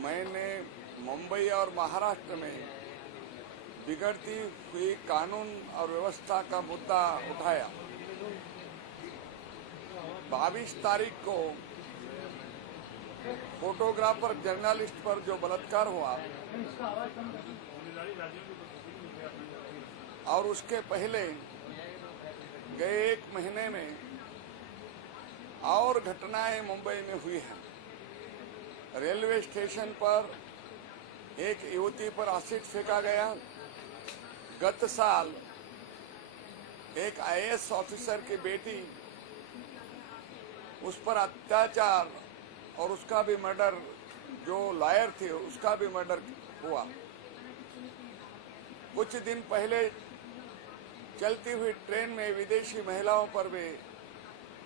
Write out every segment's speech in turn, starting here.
मैंने मुंबई और महाराष्ट्र में बिगड़ती हुई कानून और व्यवस्था का मुद्दा उठाया। 22 तारीख को फोटोग्राफर जर्नलिस्ट पर जो बलात्कार हुआ और उसके पहले गए 1 महीने में और घटनाएं मुंबई में हुई हैं। रेलवे स्टेशन पर एक युवती पर एसिड फेंका गया। गत साल एक आईएएस ऑफिसर की बेटी, उस पर अत्याचार और उसका भी मर्डर, जो लॉयर थे उसका भी मर्डर हुआ। कुछ दिन पहले चलती हुई ट्रेन में विदेशी महिलाओं पर भी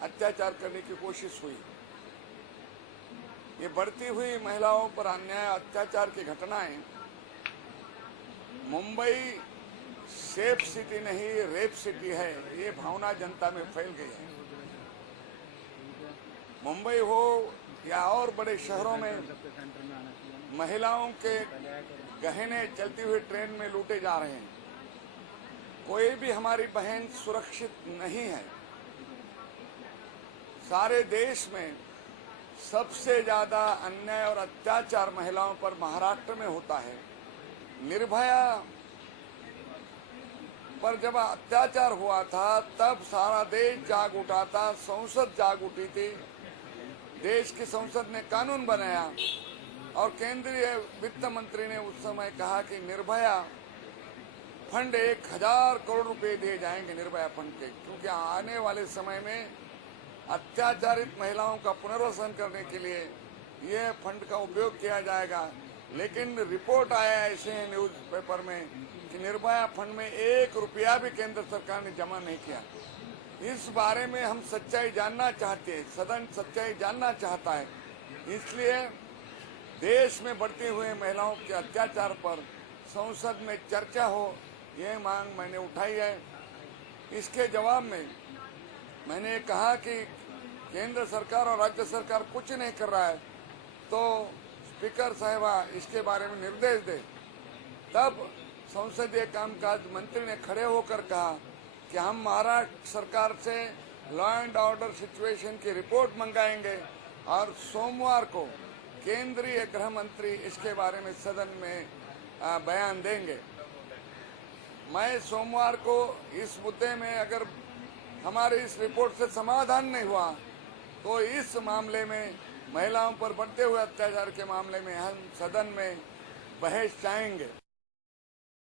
अत्याचार करने की कोशिश हुई। ये बढ़ती हुई महिलाओं पर अन्याय अत्याचार की घटनाएं मुंबई सेफ सिटी नहीं रेप सिटी है, ये भावना जनता में फैल गई है। मुंबई हो या और बड़े शहरों में महिलाओं के गहने चलती हुई ट्रेन में लूटे जा रहे हैं। कोई भी हमारी बहन सुरक्षित नहीं है। सारे देश में सबसे ज्यादा अन्याय और अत्याचार महिलाओं पर महाराष्ट्र में होता है। निर्भया पर जब अत्याचार हुआ था तब सारा देश जाग उठा था, संसद जाग उठी थी। देश की संसद ने कानून बनाया और केंद्रीय वित्त मंत्री ने उस समय कहा कि निर्भया फंड 1000 करोड़ रुपए दिए जाएंगे निर्भया फंड के, क्योंकि आने वाले समय में अत्याचारित महिलाओं का पुनर्वासन करने के लिए यह फंड का उपयोग किया जाएगा। लेकिन रिपोर्ट आया ऐसे न्यूज पेपर में कि निर्भया फंड में 1 रुपया भी केंद्र सरकार ने जमा नहीं किया। इस बारे में हम सच्चाई जानना चाहते हैं, सदन सच्चाई जानना चाहता है। इसलिए देश में बढ़ते हुए महिलाओं के अत्याचार पर संसद में चर्चा हो, यह मांग मैंने उठाई है। इसके जवाब में मैंने कहा कि केंद्र सरकार और राज्य सरकार कुछ नहीं कर रहा है, तो स्पीकर साहिबा इसके बारे में निर्देश दे। तब संसदीय कामकाज मंत्री ने खड़े होकर कहा कि हम महाराष्ट्र सरकार से लॉ एंड ऑर्डर सिचुएशन की रिपोर्ट मंगाएंगे और सोमवार को केंद्रीय गृह मंत्री इसके बारे में सदन में बयान देंगे। मैं सोमवार को इस मुद्दे में अगर हमारे इस रिपोर्ट से समाधान नहीं हुआ तो इस मामले में महिलाओं पर बढ़ते हुए अत्याचार के मामले में हम सदन में बहस चाहेंगे।